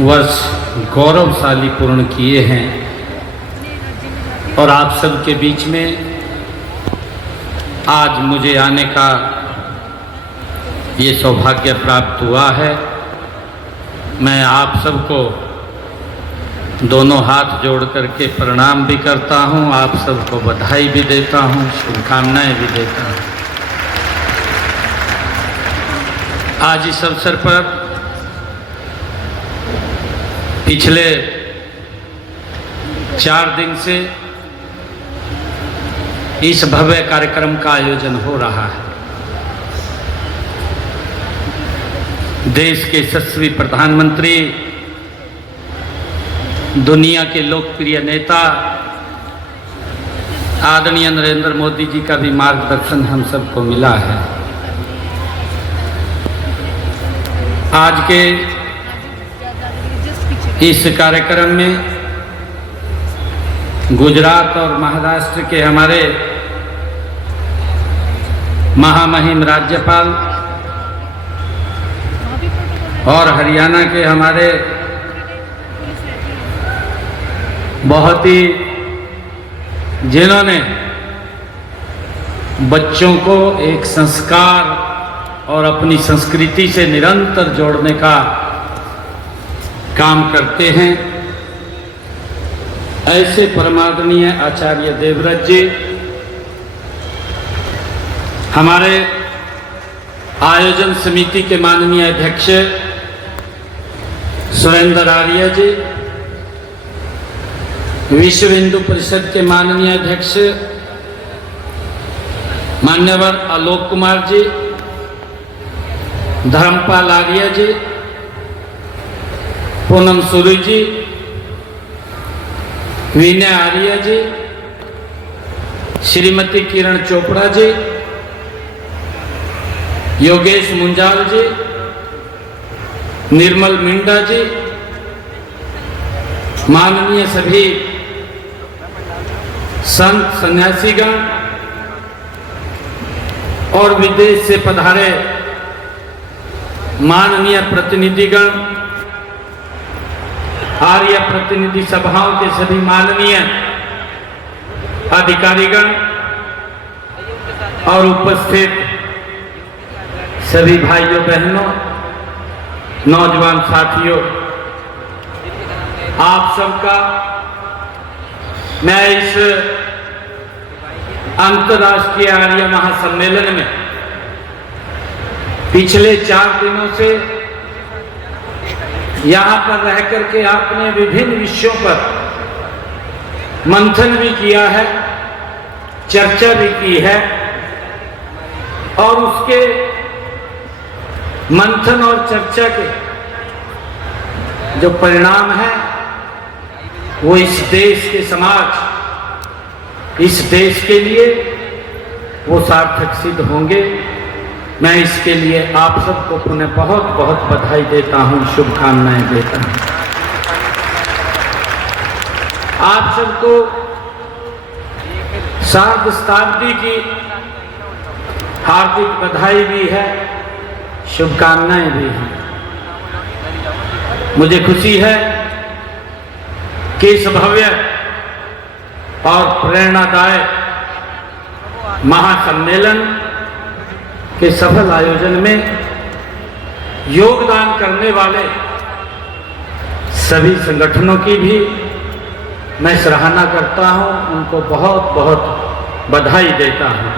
वर्ष गौरवशाली पूर्ण किए हैं और आप सबके बीच में आज मुझे आने का ये सौभाग्य प्राप्त हुआ है। मैं आप सबको दोनों हाथ जोड़ करके प्रणाम भी करता हूँ, आप सबको बधाई भी देता हूँ, शुभकामनाएं भी देता हूँ। आज इस अवसर पर पिछले 4 दिन से इस भव्य कार्यक्रम का आयोजन हो रहा है। देश के यशस्वी प्रधानमंत्री, दुनिया के लोकप्रिय नेता आदरणीय नरेंद्र मोदी जी का भी मार्गदर्शन हम सबको मिला है। आज के इस कार्यक्रम में गुजरात और महाराष्ट्र के हमारे महामहिम राज्यपाल और हरियाणा के हमारे बहुत ही जिन्होंने बच्चों को एक संस्कार और अपनी संस्कृति से निरंतर जोड़ने का काम करते हैं, ऐसे परमादरणीय आचार्य देवव्रत जी, हमारे आयोजन समिति के माननीय अध्यक्ष सुरेंद्र आर्य जी, विश्व हिंदू परिषद के माननीय अध्यक्ष मान्यवर आलोक कुमार जी, धर्मपाल आर्य जी, पूनम सूरी जी, विनय आर्य जी, श्रीमती किरण चोपड़ा जी, योगेश मुंजाल जी, निर्मल मिंडा जी, माननीय सभी संत सन्यासीगण और विदेश से पधारे माननीय प्रतिनिधिगण, आर्य प्रतिनिधि सभाओं के सभी माननीय अधिकारीगण और उपस्थित सभी भाइयों बहनों, नौजवान साथियों, आप सबका मैं इस अंतर्राष्ट्रीय आर्य महासम्मेलन में पिछले 4 दिनों से यहाँ पर रह करके आपने विभिन्न विषयों पर मंथन भी किया है, चर्चा भी की है और उसके मंथन और चर्चा के जो परिणाम है वो इस देश के समाज, इस देश के लिए वो सार्थक सिद्ध होंगे। मैं इसके लिए आप सबको पुनः बहुत बहुत बधाई देता हूं, शुभकामनाएं देता हूं। आप सबको सार्ध शताब्दी की हार्दिक बधाई भी है, शुभकामनाएं भी हैं। मुझे खुशी है कि इस भव्य और प्रेरणादायक महासम्मेलन के सफल आयोजन में योगदान करने वाले सभी संगठनों की भी मैं सराहना करता हूं, उनको बहुत बहुत बधाई देता हूं।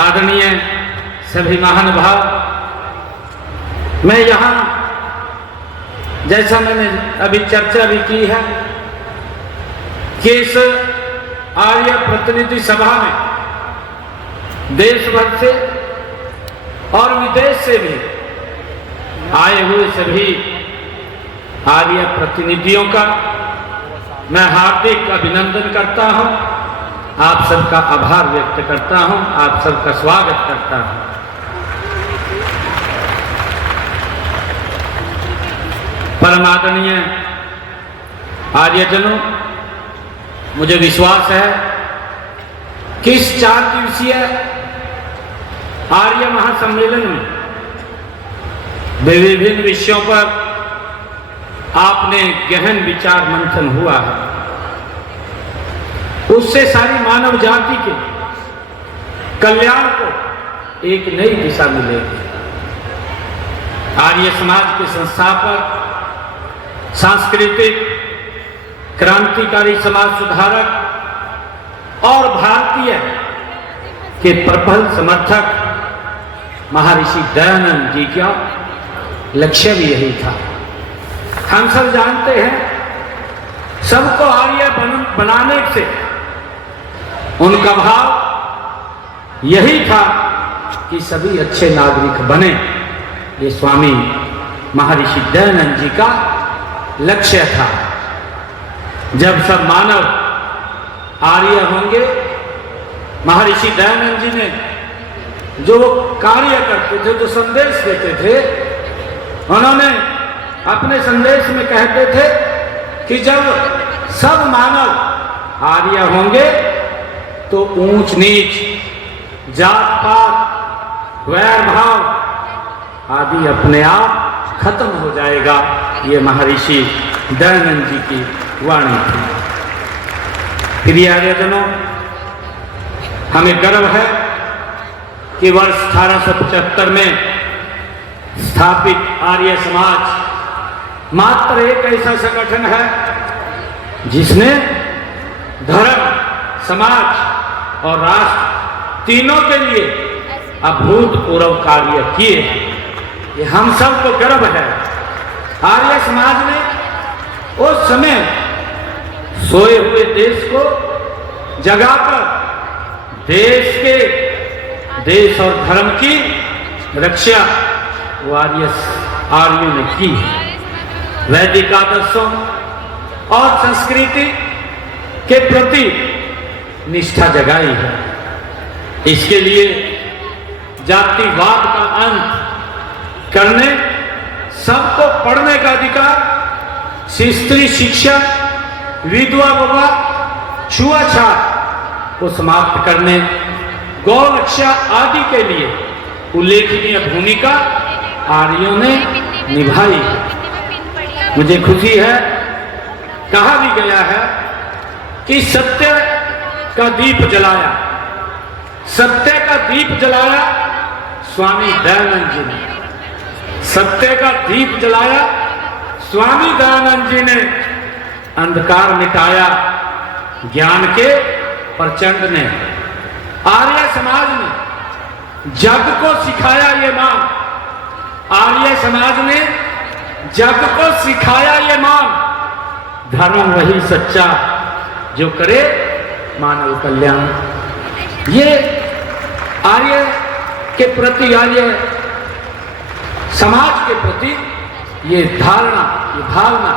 आदरणीय सभी महानुभाव, मैं यहाँ जैसा मैंने अभी चर्चा भी की है कि इस आर्य प्रतिनिधि सभा में देश भर से और विदेश से भी आए हुए सभी आर्य प्रतिनिधियों का मैं हार्दिक अभिनंदन करता हूं, आप सबका आभार व्यक्त करता हूं, आप सबका स्वागत करता हूं। परमादरणीय आर्यजनों, मुझे विश्वास है कि इस 4 दिवसीय आर्य महासम्मेलन में विभिन्न विषयों पर आपने गहन विचार मंथन हुआ है। उससे सारी मानव जाति के कल्याण को एक नई दिशा मिलेगी। आर्य समाज के संस्थापक, सांस्कृतिक क्रांतिकारी समाज सुधारक और भारतीय के प्रबल समर्थक महर्षि दयानंद जी का लक्ष्य भी यही था। हम सब जानते हैं, सबको आर्य बनाने से उनका भाव यही था कि सभी अच्छे नागरिक बने। ये स्वामी महर्षि दयानंद जी का लक्ष्य था। जब सब मानव आर्य होंगे, महर्षि दयानंद जी ने जो कार्य करते थे, जो संदेश देते थे, उन्होंने अपने संदेश में कहते थे कि जब सब मानव आर्य होंगे तो ऊंच नीच, जात पात, वैर भाव आदि अपने आप खत्म हो जाएगा। ये महर्षि दयानंद जी की वाणी थी। प्रिय आर्यजनों, हमें गर्व है कि वर्ष 1875 में स्थापित आर्य समाज मात्र एक ऐसा संगठन है जिसने धर्म, समाज और राष्ट्र तीनों के लिए अभूतपूर्व कार्य किए। ये हम सबको गर्व है। आर्य समाज ने उस समय सोए हुए देश को जगाकर देश और धर्म की रक्षा आर्यों ने की। वैदिक आदर्शों और संस्कृति के प्रति निष्ठा जगाई है। इसके लिए जातिवाद का अंत करने, सबको पढ़ने का अधिकार, स्त्री शिक्षा, विधवा विवाह, छुआछूत को समाप्त करने, गौ रक्षा आदि के लिए उल्लेखनीय भूमिका आर्यों ने निभाई। मुझे खुशी है, कहा भी गया है कि सत्य का दीप जलाया, सत्य का दीप जलाया स्वामी दयानंद जी ने। सत्य का दीप जलाया स्वामी दयानंद जी ने, अंधकार मिटाया ज्ञान के प्रचंड ने। आर्य समाज ने जग को सिखाया ये मार्ग। आर्य समाज ने जग को सिखाया ये मार्ग। धर्म वही सच्चा जो करे मानव कल्याण। ये आर्य के प्रति, आर्य समाज के प्रति ये धारणा, ये भावना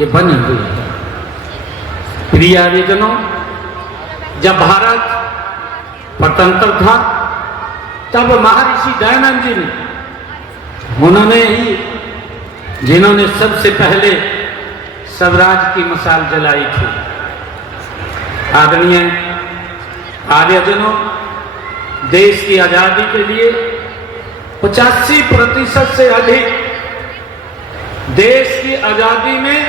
ये बनी हुई है। प्रिय आर्यजनों, जब भारत स्वतंत्र था तब महर्षि दयानंद जी ने, उन्होंने ही जिन्होंने सबसे पहले स्वराज की मशाल जलाई थी। आदरणीय आर्यजनों, देश की आजादी के लिए 85% से अधिक, देश की आजादी में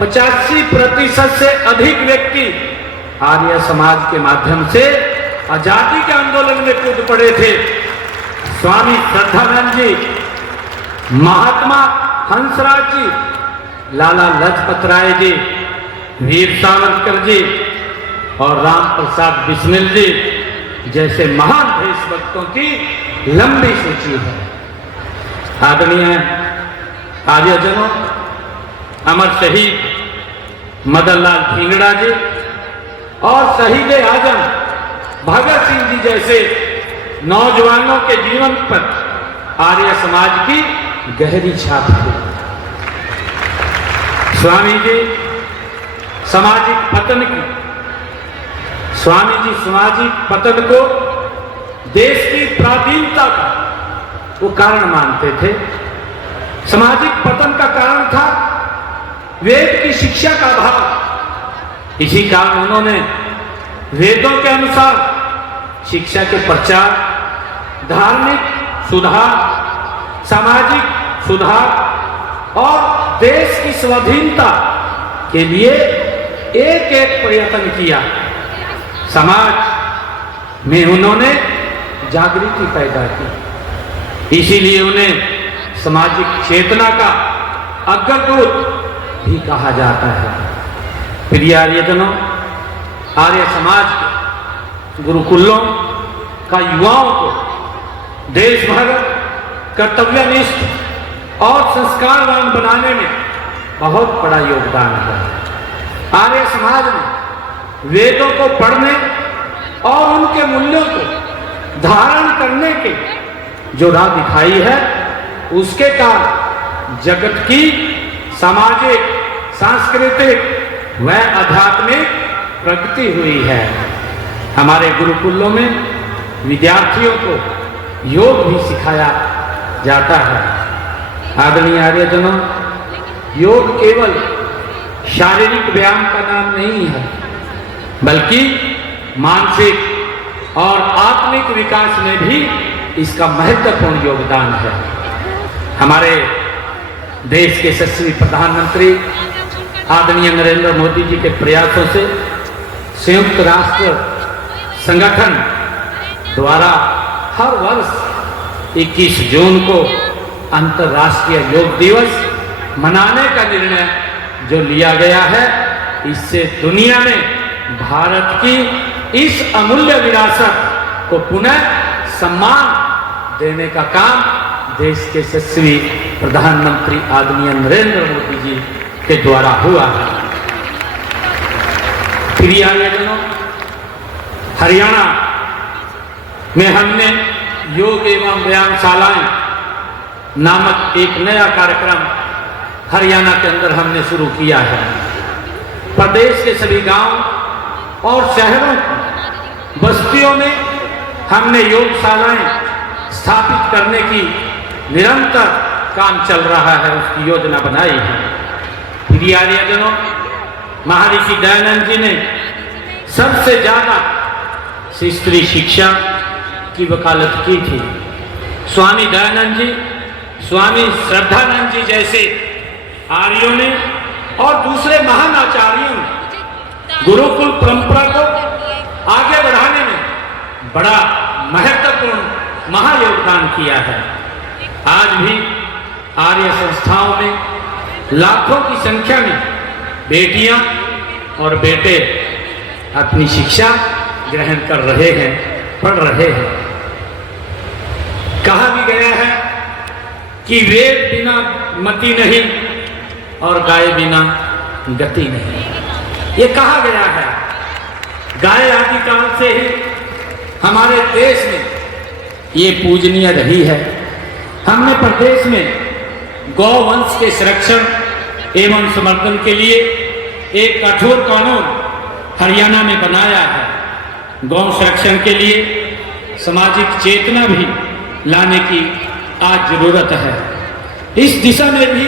85% से अधिक व्यक्ति आर्य समाज के माध्यम से आजादी के आंदोलन में कूद पड़े थे। स्वामी श्रद्धानंद जी, महात्मा हंसराज जी, लाला लजपत राय जी, वीर सावरकर जी और राम प्रसाद बिस्मिल जी जैसे महान देशभक्तों की लंबी सूची है। आदरणीय आर्यजनों, अमर शहीद मदनलाल धिंगड़ा जी और शहीद आजम भगत सिंह जी जैसे नौजवानों के जीवन पर आर्य समाज की गहरी छाप थी। स्वामी जी सामाजिक पतन की, स्वामी जी सामाजिक पतन को देश की प्राधीनता का वो कारण मानते थे। सामाजिक पतन का कारण था वेद की शिक्षा का अभाव। इसी कारण उन्होंने वेदों के अनुसार शिक्षा के प्रचार, धार्मिक सुधार सामाजिक सुधार और देश की स्वाधीनता के लिए एक एक प्रयत्न किया। समाज में उन्होंने जागृति पैदा की, इसीलिए उन्हें सामाजिक चेतना का अग्रदूत भी कहा जाता है। प्रिय आर्यजनों, आर्य समाज के गुरुकुलों का युवाओं को देशभर कर्तव्यनिष्ठ और संस्कारवान बनाने में बहुत बड़ा योगदान है। आर्य समाज ने वेदों को पढ़ने और उनके मूल्यों को धारण करने के जो राह दिखाई है, उसके कारण जगत की सामाजिक, सांस्कृतिक व आध्यात्मिक प्रगति हुई है। हमारे गुरुकुलों में विद्यार्थियों को योग भी सिखाया जाता है। आदरणीय आर्यजनों, योग केवल शारीरिक व्यायाम का नाम नहीं है, बल्कि मानसिक और आत्मिक विकास में भी इसका महत्वपूर्ण योगदान है। हमारे देश के यशस्वी प्रधानमंत्री आदरणीय नरेंद्र मोदी जी के प्रयासों से संयुक्त राष्ट्र संगठन द्वारा हर वर्ष 21 जून को अंतर्राष्ट्रीय योग दिवस मनाने का निर्णय जो लिया गया है, इससे दुनिया में भारत की इस अमूल्य विरासत को पुनः सम्मान देने का काम देश के यशस्वी प्रधानमंत्री आदरणीय नरेंद्र मोदी जी के द्वारा हुआ है। प्रिय आर्यजनों, हरियाणा में हमने योग एवं व्यायामशालाएं नामक एक नया कार्यक्रम हरियाणा के अंदर हमने शुरू किया है। प्रदेश के सभी गांव और शहरों की बस्तियों में हमने योगशालाएं स्थापित करने की निरंतर काम चल रहा है, उसकी योजना बनाई है। प्रिय आर्यजनों, महर्षि दयानंद जी ने सबसे ज्यादा स्त्री शिक्षा की वकालत की थी। स्वामी दयानंद जी, स्वामी श्रद्धानंद जी जैसे आर्यों ने और दूसरे महान आचार्यों ने गुरुकुल परंपरा को आगे बढ़ाने में बड़ा महत्वपूर्ण महायोगदान किया है। आज भी आर्य संस्थाओं में लाखों की संख्या में बेटियां और बेटे अपनी शिक्षा ग्रहण कर रहे हैं, पढ़ रहे हैं। कहा भी गया है कि वेद बिना मति नहीं और गाय बिना गति नहीं। ये कहा गया है। गाय आदि काल से ही हमारे देश में ये पूजनीय रही है। हमने प्रदेश में गौवंश के संरक्षण एवं संवर्धन के लिए एक कठोर कानून हरियाणा में बनाया है। गौ संरक्षण के लिए सामाजिक चेतना भी लाने की आज जरूरत है। इस दिशा में भी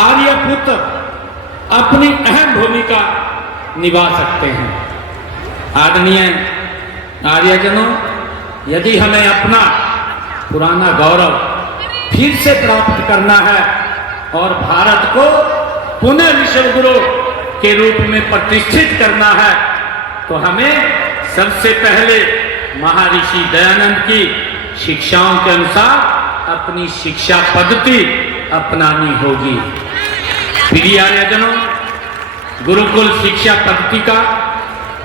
आर्यपुत्र अपनी अहम भूमिका निभा सकते हैं। आदरणीय आर्यजनों, यदि हमें अपना पुराना गौरव फिर से प्राप्त करना है और भारत को पुनः विश्व गुरु के रूप में प्रतिष्ठित करना है, तो हमें सबसे पहले महर्षि दयानंद की शिक्षाओं के अनुसार अपनी शिक्षा पद्धति अपनानी होगी। प्रिय आर्यजनों, गुरुकुल शिक्षा पद्धति का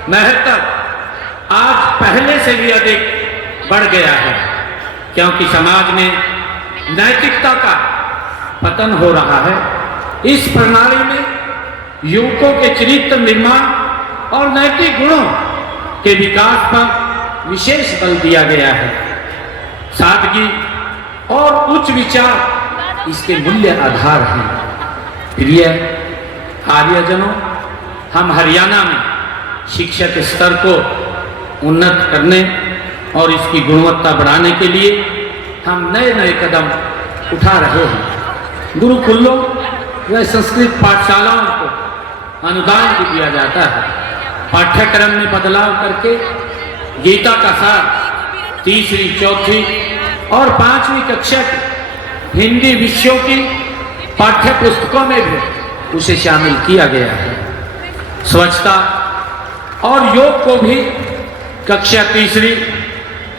महत्व आज पहले से भी अधिक बढ़ गया है, क्योंकि समाज में नैतिकता का पतन हो रहा है। इस प्रणाली में युवकों के चरित्र निर्माण और नैतिक गुणों के विकास पर विशेष बल दिया गया है। सादगी और उच्च विचार इसके मूल्य आधार हैं। प्रिय आर्यजनों, हम हरियाणा में शिक्षा के स्तर को उन्नत करने और इसकी गुणवत्ता बढ़ाने के लिए हम नए नए कदम उठा रहे हैं। गुरुकुलों व संस्कृत पाठशालाओं को अनुदान भी दिया जाता है। पाठ्यक्रम में बदलाव करके गीता का सार 3री, 4वीं और 5वीं कक्षा के हिंदी विषयों की पाठ्य पुस्तकों में भी उसे शामिल किया गया है। स्वच्छता और योग को भी कक्षा तीसरी,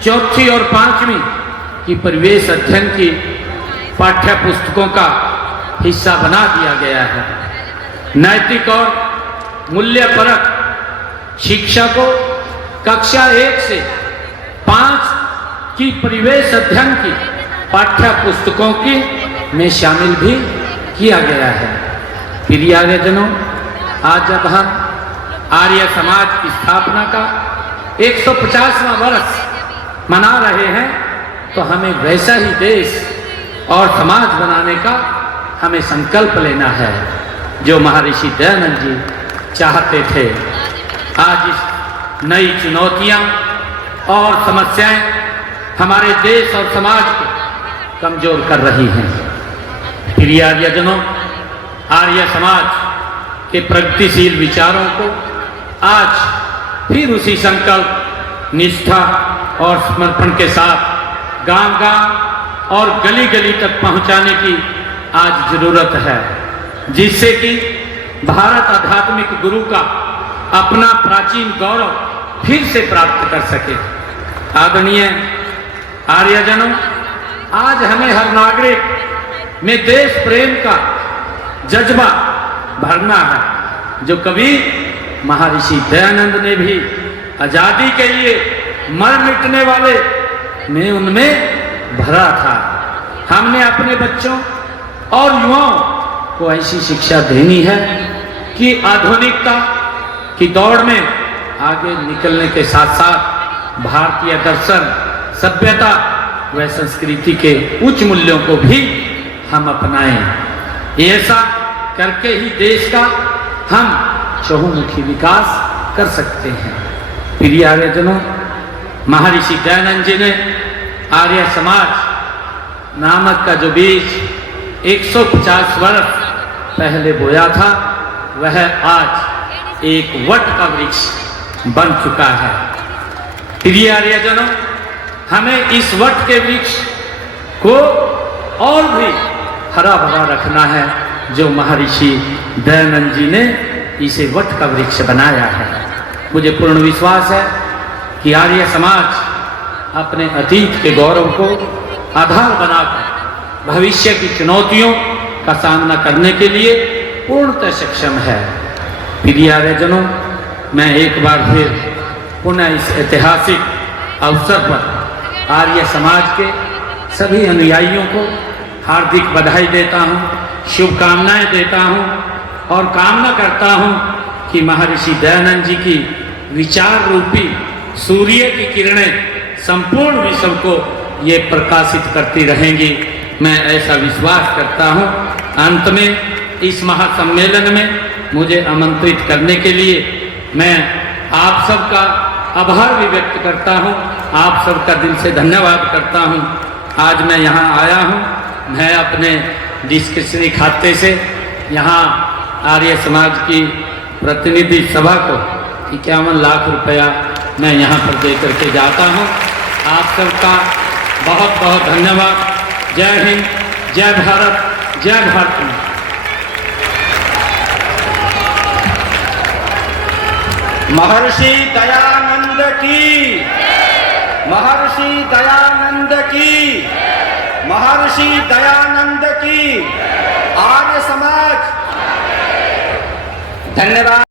चौथी और पांचवी की परिवेश अध्ययन की पाठ्य पुस्तकों का हिस्सा बना दिया गया है। नैतिक और मूल्यपरक शिक्षा को कक्षा 1 से 5 की परिवेश अध्ययन की पाठ्य पुस्तकों की में शामिल भी किया गया है। प्रिय आर्यजनों, आज जब हम आर्य समाज की स्थापना का 150वां वर्ष मना रहे हैं तो हमें वैसा ही देश और समाज बनाने का हमें संकल्प लेना है जो महर्षि दयानंद जी चाहते थे। आज इस नई चुनौतियां और समस्याएं हमारे देश और समाज को कमजोर कर रही हैं। प्रिय आर्यजनों, आर्य समाज के प्रगतिशील विचारों को आज फिर उसी संकल्प, निष्ठा और समर्पण के साथ गांव-गांव और गली-गली तक पहुंचाने की आज जरूरत है, जिससे कि भारत आध्यात्मिक गुरु का अपना प्राचीन गौरव फिर से प्राप्त कर सके। आदरणीय आर्यजनों, आज हमें हर नागरिक में देश प्रेम का जज्बा भरना है, जो कभी महर्षि दयानंद ने भी आजादी के लिए मर मिटने वाले ने उनमें भरा था। हमने अपने बच्चों और युवाओं को ऐसी शिक्षा देनी है कि आधुनिकता की दौड़ में आगे निकलने के साथ साथ भारतीय दर्शन, सभ्यता व संस्कृति के उच्च मूल्यों को भी हम अपनाएं। ऐसा करके ही देश का हम चहुमुखी विकास कर सकते हैं। प्रिय आर्यजनों, महर्षि दयानंद जी ने आर्य समाज नामक का जो बीज 150 वर्ष पहले बोया था, वह आज एक वट का वृक्ष बन चुका है। प्रिय आर्यजनों, हमें इस वट के वृक्ष को और भी हरा भरा रखना है, जो महर्षि दयानंद जी ने इसे वट का वृक्ष बनाया है। मुझे पूर्ण विश्वास है कि आर्य समाज अपने अतीत के गौरव को आधार बनाकर भविष्य की चुनौतियों का सामना करने के लिए पूर्णतः सक्षम है। प्रिय आर्यजनों, मैं एक बार फिर पुनः इस ऐतिहासिक अवसर पर आर्य समाज के सभी अनुयायियों को हार्दिक बधाई देता हूँ, शुभकामनाएं देता हूँ और कामना करता हूँ कि महर्षि दयानंद जी की विचार रूपी सूर्य की किरणें संपूर्ण विश्व को ये प्रकाशित करती रहेंगी। मैं ऐसा विश्वास करता हूँ। अंत में इस महासम्मेलन में मुझे आमंत्रित करने के लिए मैं आप सबका आभार भी व्यक्त करता हूँ, आप सबका दिल से धन्यवाद करता हूँ। आज मैं यहाँ आया हूँ, मैं अपने डिस्कशनी खाते से यहाँ आर्य समाज की प्रतिनिधि सभा को 51 लाख रुपया मैं यहाँ पर दे करके जाता हूँ। आप सबका बहुत बहुत धन्यवाद। जय हिंद, जय भारत, जय भारत। महर्षि दयानंद की, महर्षि दयानंद की, महर्षि दयानंद की। आर्य समाज धन्यवाद।